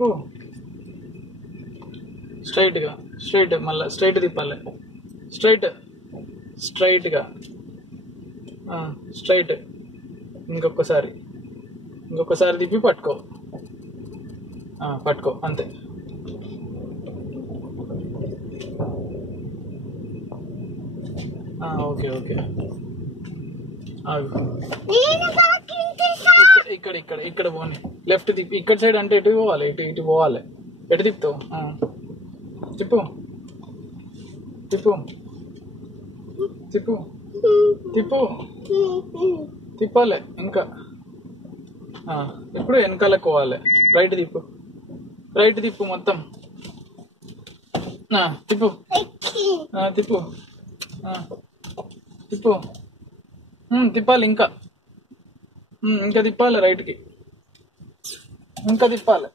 తిప్పు. స్ట్రైట్గా, స్ట్రైట్, మళ్ళీ స్ట్రైట్ తిప్పాలి. స్ట్రైట్గా స్ట్రైట్. ఇంకొకసారి తిప్పి పట్టుకో. పట్టుకో అంతే. Okay okay. ఇక్కడ ఇక్కడ ఇక్కడ పోనీ. లెఫ్ట్ తిప్పి. ఇక్కడ సైడ్ అంటే ఎటు పోవాలి? ఇటు పోవాలి. ఎటు తిప్పుతావు? తిప్పు తిప్పు తిప్పు తిప్పు తిప్పాలి ఇంకా. ఇప్పుడు వెనకాలకు పోవాలి. రైట్ తిప్పు మొత్తం. తిప్పు తిప్పు తిప్పు. తిప్పాలి ఇంకా తిప్పాలి. రైట్కి ఇంకా తిప్పాలి.